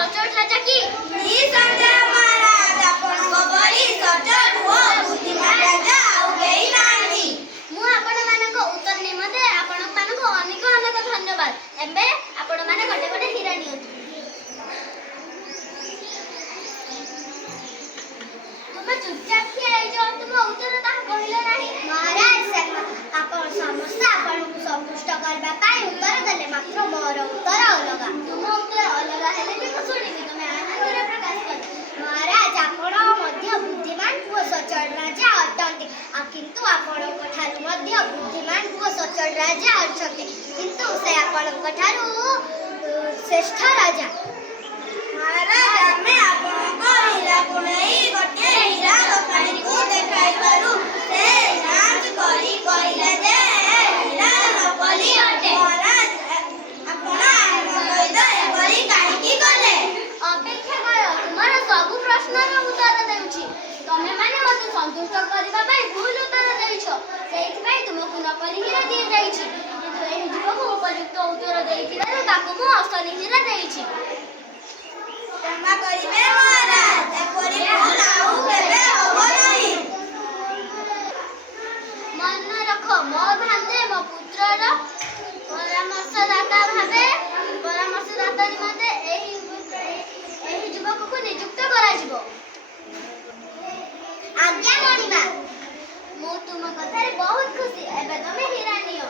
ସଚ୍ଚୋଟ ରାଜା କି? ନିଃସନ୍ଦେହ ମହାରାଜ, ଆପଣଙ୍କ ପରି ସଚ୍ଚୋଟ ଓ ବୁଦ୍ଧିମାନ ରାଜା ଆଉ କେହି ନାହାନ୍ତି। ମୁଁ ଆପଣମାନଙ୍କ ଉତ୍ତର ନିମନ୍ତେ ଆପଣମାନଙ୍କୁ ଅନେକ ଅନେକ ଧନ୍ୟବାଦ। ଏବେ ଆପଣମାନେ ଗୋଟେ ଗୋଟେ ହୀରା ନିଅନ୍ତୁ। ତୁମେ ଚୁପଚାପ ଠିଆ ହେଇଯାଅ, ତୁମ ଉତ୍ତର ତାହା କହିଲ ନାହିଁ। ମହାରାଜ, ଆପଣ ସମସ୍ତେ ଆପଣଙ୍କୁ ସନ୍ତୁଷ୍ଟ କରିବା ପାଇଁ ଉତ୍ତର ଦେଲେ, ମାତ୍ର ମୋର ଉତ୍ତର ଅଲଗା। ତୁମ ଉତ୍ତର ଅଲଗା ହେଲେ ବି ମୁଁ ଶୁଣିବି, ତୁମେ ଆନନ୍ଦରେ ପ୍ରକାଶ କର। ମହାରାଜ, ଆପଣ ମଧ୍ୟ ବୁଦ୍ଧିମାନ ଓ ସଚ୍ଚୋଟ ରାଜା ଅଟନ୍ତି, କିନ୍ତୁ ଆପଣଙ୍କ ଠାରୁ ମଧ୍ୟ ବୁଦ୍ଧିମାନ ଓ ସଚ୍ଚୋଟ ରାଜା ଅଛନ୍ତି, କିନ୍ତୁ ସେ ଆପଣଙ୍କ ଠାରୁ ଶ୍ରେଷ୍ଠ ରାଜା। ମହାରାଜ, ଆମେ ଆପଣଙ୍କ ହୀରାକୁ ନେଇ ଗୋଟିଏ ହୀରା ଦୋକାନୀକୁ ଦେଖାଇବାରୁ ସେ ଯାଞ୍ଚ କରି କହିଲେ ଯେ ହୀରା ନକଲି ଅଟେ। ମହାରାଜ, ଆପଣ ଆମ ସହିତ ଏପରି କାହିଁକି କଲେ? ଅପେକ୍ଷା କର, ତୁମର ସବୁ ପ୍ରଶ୍ନର ଉତ୍ତର ଦେଉଛି। ତମେମାନେ ମୋତେ ସନ୍ତୁଷ୍ଟ କରିବା ପାଇଁ ଭୁଲ ଉତ୍ତର ଦେଇଛ, ସେଇଥିପାଇଁ ତୁମକୁ ନକଲି ହୀରା ଦିଆଯାଇଛି। କିନ୍ତୁ ଏହି ଯୁବକୁ ଉପଯୁକ୍ତ ଉତ୍ତର ଦେଇଥିବାରୁ ତାକୁ ମୁଁ ଅସଲି ହୀରା ଦେଇଛି। କ୍ଷମା କରିବେ ମହାରାଜ, ଏପରି ଭୁଲ ଆଉ କେବେ ହବ ନାହିଁ। ମନେ ରଖ, ମୋ ଭାନ୍ତେ ମୋ ପୁତ୍ରର ପରାମର୍ଶଦାତା ନିମନ୍ତେ ଏହି ଯୁବକକୁ ନିଯୁକ୍ତ କରାଯିବ। ଆଜ୍ଞା ମଣିମା। ମୁଁ ତୁମ କଥାରେ ବହୁତ ଖୁସି। ଏବେ ତମେ ହୀରା ନିଅ।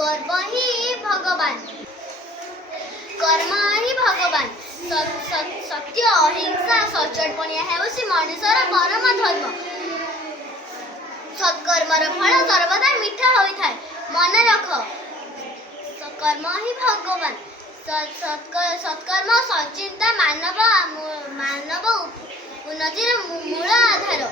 ଗର୍ବ ହିଁ ଭଗବାନ, କର୍ମ ହିଁ ଭଗବାନ। ସତ୍ୟ, ଅହିଂସା, ସଚ୍ଚୋଟପଣିଆ ହେଉଛି ମଣିଷର ପରମ ଧର୍ମ। ସତ୍କର୍ମର ଫଳ ସର୍ବଦା ମିଠା ହୋଇଥାଏ। ମନେ ରଖ, କର୍ମ ହିଁ ଭଗବାନ। ସତ୍କର୍ମ ସଚ୍ଚିନ୍ତା ମାନବ ଉନ୍ନତିର ମୂଳ ଆଧାର।